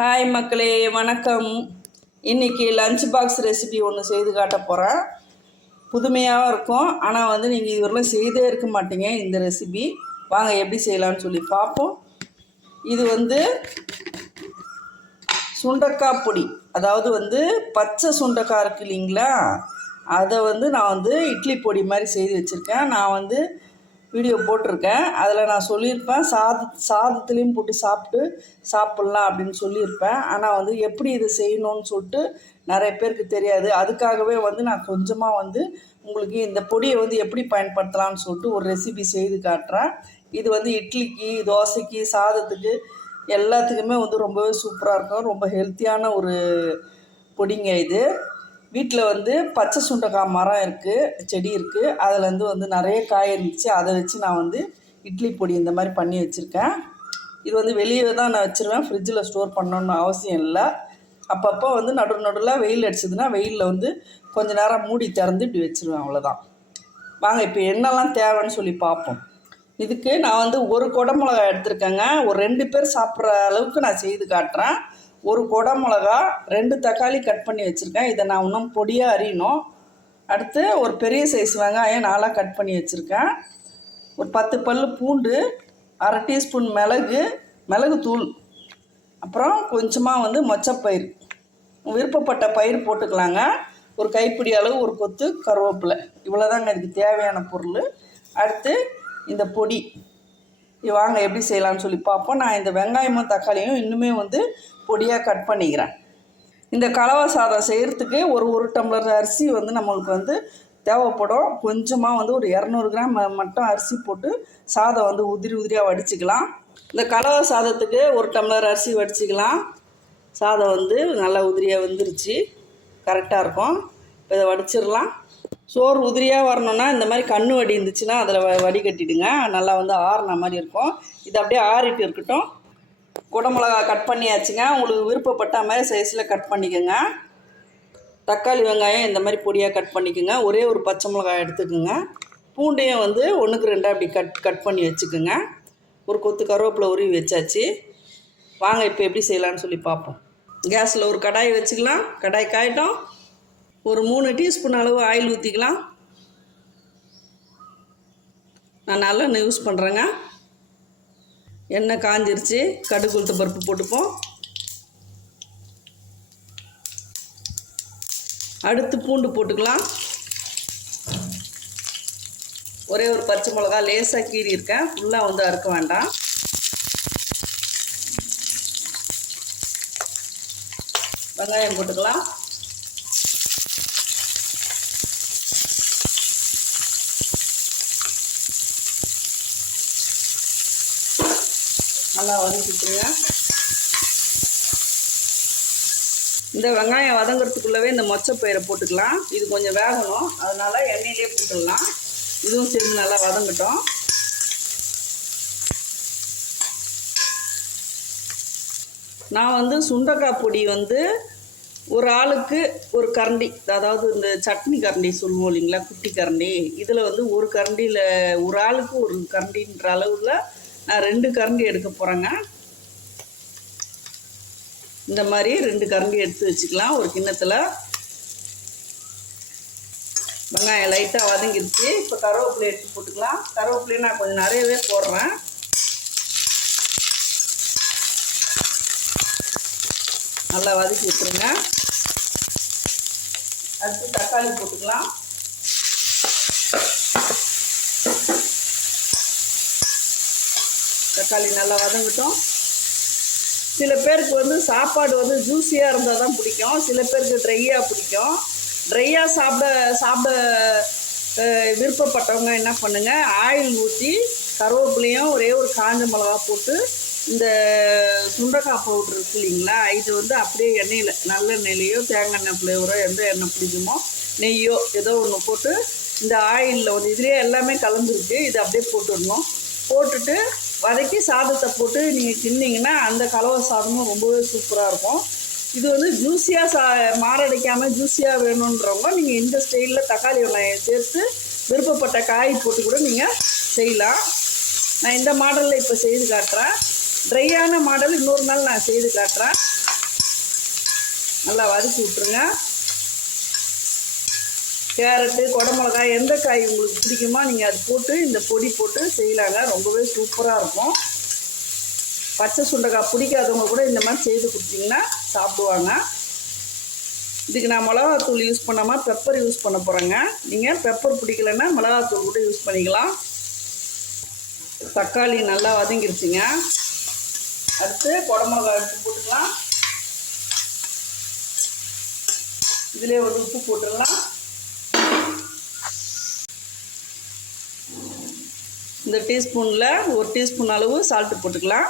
Hi மக்களே, வணக்கம். இன்றைக்கி லஞ்ச் பாக்ஸ் ரெசிபி ஒன்று செய்து காட்ட போகிறேன். புதுமையாகவும் இருக்கும், ஆனால் வந்து நீங்கள் இதுவரையிலும் செய்தே இருக்க மாட்டீங்க இந்த ரெசிபி. வாங்க எப்படி செய்யலான்னு சொல்லி பார்ப்போம். இது வந்து சுண்டக்காய் பொடி, அதாவது வந்து பச்சை சுண்டக்காய் இருக்கு இல்லைங்களா, அதை வந்து நான் வந்து இட்லி பொடி மாதிரி செய்து வச்சுருக்கேன். நான் வந்து வீடியோ போட்டிருக்கேன், அதில் நான் சொல்லியிருப்பேன் சாதத்துலேயும் போட்டு சாப்பிட்லாம் அப்படின்னு சொல்லியிருப்பேன். ஆனால் வந்து எப்படி இதை செய்யணும்னு சொல்லிட்டு நிறைய பேருக்கு தெரியாது. அதுக்காகவே வந்து நான் கொஞ்சமாக வந்து உங்களுக்கு இந்த பொடியை வந்து எப்படி பயன்படுத்தலாம்னு சொல்லிட்டு ஒரு ரெசிபி செய்து காட்டுறேன். இது வந்து இட்லிக்கு, தோசைக்கு, சாதத்துக்கு எல்லாத்துக்குமே வந்து ரொம்பவே சூப்பராக இருக்கும். ரொம்ப ஹெல்த்தியான ஒரு பொடிங்க இது. வீட்டில் வந்து பச்சை சுண்டைக்காய் மரம் இருக்குது, செடி இருக்குது. அதுலேருந்து வந்து நிறைய காய் இருந்துச்சு. அதை வச்சு நான் வந்து இட்லி பொடி இந்த மாதிரி பண்ணி வச்சுருக்கேன். இது வந்து வெளியே தான் நான் வச்சுருவேன், ஃப்ரிட்ஜில் ஸ்டோர் பண்ணணுன்னு அவசியம் இல்லை. அப்பப்போ வந்து நடுவில் வெயில் அடிச்சதுன்னா வெயிலில் வந்து கொஞ்சம் நேரம் மூடி திறந்து இப்படி வச்சுருவேன், அவ்வளோதான். வாங்க இப்போ என்னெல்லாம் தேவைன்னு சொல்லி பார்ப்போம். இதுக்கு நான் வந்து ஒரு குடமிளகா எடுத்துருக்கேங்க. ஒரு 2 பேர் சாப்பிட்ற அளவுக்கு நான் செய்து காட்டுறேன். ஒரு குடமிளகா, 2 தக்காளி கட் பண்ணி வச்சுருக்கேன். இதை நான் இன்னும் பொடியாக அரியணும். அடுத்து ஒரு பெரிய சைஸ் வெங்காயம் 4 கட் பண்ணி வச்சுருக்கேன். ஒரு 10 பல் பூண்டு, 1/2 டீஸ்பூன் மிளகு தூள், அப்புறம் கொஞ்சமாக வந்து மொச்சப்பயிர், விருப்பப்பட்ட பயிர் போட்டுக்கலாங்க. ஒரு கைப்பிடி அளவு ஒரு கொத்து கருவேப்பிலை. இவ்வளோதாங்க இதுக்கு தேவையான பொருள். அடுத்து இந்த பொடி. இது வாங்க எப்படி செய்யலான்னு சொல்லி பார்ப்போம். நான் இந்த வெங்காயமும் தக்காளியும் இன்னுமே வந்து பொடியாக கட் பண்ணிக்கிறேன். இந்த கலவை சாதம் செய்கிறதுக்கு ஒரு டம்ளர் அரிசி வந்து நம்மளுக்கு வந்து தேவைப்படும். கொஞ்சமாக வந்து ஒரு 200 கிராம் மட்டும் அரிசி போட்டு சாதம் வந்து உதிரியாக வடிச்சிக்கலாம். இந்த கலவை சாதத்துக்கு 1 டம்ளர் அரிசி வடிச்சிக்கலாம். சாதம் வந்து நல்லா உதிரியாக வந்துருச்சு, கரெக்டாக இருக்கும். இப்போ இதை வடிச்சிடலாம். சோறு உதிரியாக வரணுன்னா இந்த மாதிரி கண்ணு வடி இருந்துச்சுன்னா அதில் வடிகட்டிடுங்க. நல்லா வந்து ஆறின மாதிரி இருக்கும். இது அப்படியே ஆறிட்டு இருக்கட்டும். குடமிளகா கட் பண்ணியாச்சுங்க. உங்களுக்கு விருப்பப்பட்ட மாதிரி சைஸில் கட் பண்ணிக்கோங்க. தக்காளி வெங்காயம் இந்த மாதிரி பொடியாக கட் பண்ணிக்கோங்க. ஒரே ஒரு பச்சை மிளகாய் எடுத்துக்கோங்க. பூண்டையும் வந்து 1க்கு 2 அப்படி கட் பண்ணி வச்சுக்கோங்க. ஒரு கொத்து கருவேப்பிலை உருவி வச்சாச்சு. வாங்க இப்போ எப்படி செய்யலான்னு சொல்லி பார்ப்போம். கேஸில் ஒரு கடாய் வச்சுக்கலாம். கடாய் காயிட்டோம். ஒரு 3 டீஸ்பூன் அளவு ஆயில் ஊற்றிக்கலாம். நான் நல்லெண்ணெய் யூஸ் பண்ணுறேங்க. எண்ணெய் காஞ்சிருச்சு. கடுகு உளுத்த பருப்பு போட்டுப்போம். அடுத்து பூண்டு போட்டுக்கலாம். ஒரே ஒரு பச்சை மிளகா லேசாக கீறி இருக்கேன், ஃபுல்லாக வந்து அறுக்க வேண்டாம். வெங்காயம் போட்டுக்கலாம். நல்லா வதக்கிட்டுருங்க. இந்த வெங்காயம் வதங்கிறதுக்குள்ளவே இந்த மொச்சப்பயிரை போட்டுக்கலாம். இது கொஞ்சம் வேகணும், அதனால் எண்ணெயிலே போட்டுடலாம். இதுவும் சேர்ந்து நல்லா வதங்கட்டும். நான் வந்து சுண்டக்காய் பொடி வந்து ஒரு ஆளுக்கு ஒரு கரண்டி, அதாவது இந்த சட்னி கரண்டி சொல்லுவோம் இல்லைங்களா, குட்டி கரண்டி, இதில் வந்து ஒரு கரண்டியில் ஒரு ஆளுக்கு ஒரு கரண்டின்ற அளவில் நான் 2 கரண்டி எடுக்க போகிறேங்க. இந்த மாதிரி 2 கரண்டி எடுத்து வச்சுக்கலாம் ஒரு கிண்ணத்தில். வெங்காயம் லைட்டாக வதங்கிடுச்சு. இப்போ கருவேப்பிலை எடுத்து போட்டுக்கலாம். கருவேப்பிலையை நான் கொஞ்சம் நிறையவே போடுறேன். நல்லா வதக்கி வச்சுருங்க. அடுத்து தக்காளி போட்டுக்கலாம். தக்காளி நல்லா வதங்கட்டும். சில பேருக்கு வந்து சாப்பாடு வந்து ஜூஸியாக இருந்தால் தான் பிடிக்கும், சில பேருக்கு ட்ரையாக பிடிக்கும். ட்ரையாக சாப்பிட விருப்பப்பட்டவங்க என்ன பண்ணுங்கள், ஆயில் ஊற்றி கருவேப்பிலையும் ஒரே ஒரு காஞ்ச மிளகா போட்டு இந்த சுண்டக்காய் பவுட்ரு இருக்கு இல்லைங்களா, இது வந்து அப்படியே எண்ணெயில், நல்லெண்ணெயிலையோ தேங்காய் எண்ணெய் ஃப்ளேவரோ எந்த எண்ணெய் பிடிக்குமோ, நெய்யோ ஏதோ ஒன்று போட்டு இந்த ஆயிலில் வந்து இதுலேயே எல்லாமே கலந்துருக்கு, இது அப்படியே போட்டுடணும். போட்டுட்டு வதக்கி சாதத்தை போட்டு நீங்கள் தின்னிங்கன்னா அந்த கலவை சாதமும் ரொம்பவே சூப்பராக இருக்கும். இது வந்து ஜூஸியாக மாரடைக்காமல் ஜூஸியாக வேணுன்றவங்க நீங்கள் இந்த ஸ்டைலில் தக்காளி வெங்காயம் சேர்த்து விருப்பப்பட்ட காய் போட்டு கூட நீங்கள் செய்யலாம். நான் இந்த மாடலில் இப்போ செய்து காட்டுறேன். ட்ரையான மாடல் இன்னொரு நாள் நான் செய்து காட்டுறேன். நல்லா வதக்கி விட்ருங்க. கேரட்டு, குடமிளகாய் எந்த காய் உங்களுக்கு பிடிக்குமோ நீங்கள் அது போட்டு இந்த பொடி போட்டு செய்யலாங்க. ரொம்பவே சூப்பராக இருக்கும். பச்சை சுண்டைக்காய் பிடிக்காதவங்க கூட இந்த மாதிரி செய்து கொடுத்தீங்கன்னா சாப்பிடுவாங்க. இதுக்கு நான் மிளகாத்தூள் யூஸ் பண்ணாமல் பெப்பர் யூஸ் பண்ண போகிறேங்க. நீங்கள் பெப்பர் பிடிக்கலைன்னா மிளகாத்தூள் கூட யூஸ் பண்ணிக்கலாம். தக்காளி நல்லா வதங்கிருச்சுங்க. அடுத்து குடமிளகாய் எடுத்து போட்டுக்கலாம். இதிலே ஒரு உப்பு போட்டுடலாம். இந்த டீஸ்பூனில் 1 டீஸ்பூன் அளவு சால்ட்டு போட்டுக்கலாம்.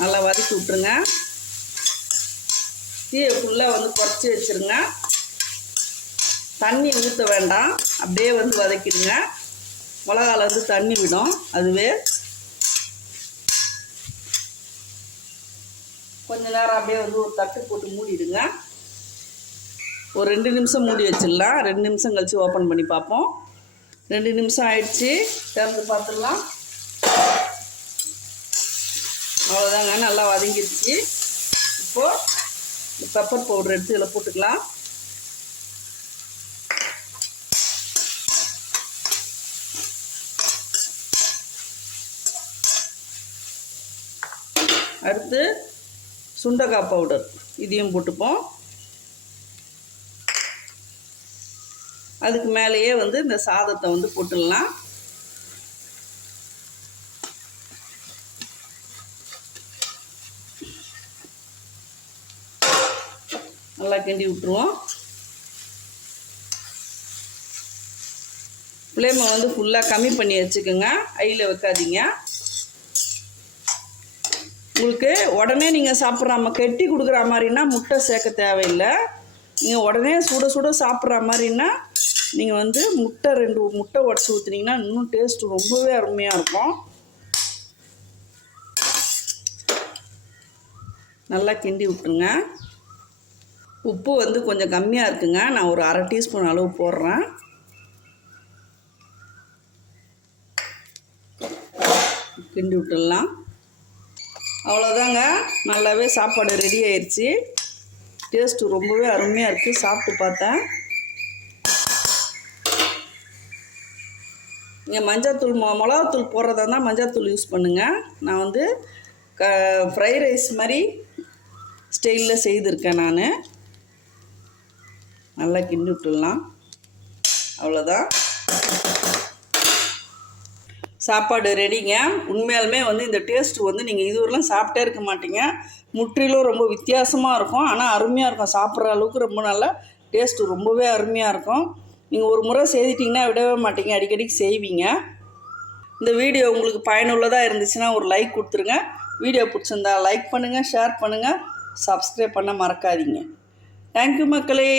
நல்லா வதக்கி விட்ருங்க. தீயை ஃபுல்லாக குறைச்சி வச்சுருங்க. தண்ணி ஊற்ற வேண்டாம், அப்படியே வதக்கிடுங்க. மிளகால தண்ணி விடும் அதுவே. கொஞ்ச நேரம் அப்படியே ஒரு தட்டு போட்டு மூடிடுங்க. ஒரு 2 நிமிஷம் மூடி வச்சிடலாம். 2 நிமிஷம் கழித்து ஓப்பன் பண்ணி பார்ப்போம். 2 நிமிஷம் ஆயிடுச்சு. திறந்து பார்த்துடலாம். அவ்வளோதாங்க, நல்லா வதங்கிடுச்சு. இப்போது பெப்பர் பவுடர் எடுத்து இதில் போட்டுக்கலாம். அடுத்து சுண்டைக்காய் பவுடர் இதையும் போட்டுப்போம். அதுக்கு மேலேயே இந்த சாதத்தை போட்டுடலாம். நல்லா கிண்டி விட்டுருவோம். ஃப்ளேமை ஃபுல்லாக கம்மி பண்ணி வச்சுக்கோங்க. ஹையில் வைக்காதீங்க. உங்களுக்கு உடனே நீங்கள் சாப்பிட்ற கெட்டி கொடுக்குற மாதிரின்னா முட்டை சேர்க்க தேவையில்லை. நீங்கள் உடனே சுட சுட சாப்பிட்ற மாதிரின்னா நீங்கள் முட்டை 2 முட்டை உடச்சி ஊற்றுனீங்கன்னா இன்னும் டேஸ்ட்டு ரொம்பவே அருமையாக இருக்கும். நல்லா கிண்டி விட்டுருங்க. உப்பு கொஞ்சம் கம்மியாக இருக்குங்க. நான் ஒரு 1/2 டீஸ்பூன் அளவு போடுறேன். கிண்டி விட்டுடலாம். அவ்வளோதாங்க, நல்லாவே சாப்பாடு ரெடி ஆயிடுச்சு. டேஸ்ட்டு ரொம்பவே அருமையாக இருக்குது. சாப்பிட்டு பார்த்தேன். நீங்கள் மஞ்சள்தூள் மிளகாத்தூள் போடுறதா இருந்தால் மஞ்சள்தூள் யூஸ் பண்ணுங்கள். நான் ஃப்ரைட் ரைஸ் மாதிரி ஸ்டைலில் செய்திருக்கேன். நான் நல்லா கிண்டி விட்டுடலாம். அவ்வளோதான், சாப்பாடு ரெடிங்க. உண்மையாலுமே இந்த டேஸ்ட்டு நீங்கள் இதுவரைலாம் சாப்பிட்டே இருக்க மாட்டீங்க. முற்றிலும் ரொம்ப வித்தியாசமாக இருக்கும். ஆனால் அருமையாக இருக்கும். சாப்பிட்ற அளவுக்கு ரொம்ப நல்லா டேஸ்ட்டு ரொம்பவே அருமையாக இருக்கும். நீங்கள் ஒரு முறை செய்துட்டிங்கன்னா விடவே மாட்டீங்க. அடிக்கடிக்கு செய்வீங்க. இந்த வீடியோ உங்களுக்கு பயனுள்ளதாக இருந்துச்சுன்னா ஒரு லைக் கொடுத்துருங்க. வீடியோ பிடிச்சிருந்தா லைக் பண்ணுங்கள், ஷேர் பண்ணுங்கள், சப்ஸ்கிரைப் பண்ண மறக்காதீங்க. தேங்க்யூ மக்களே.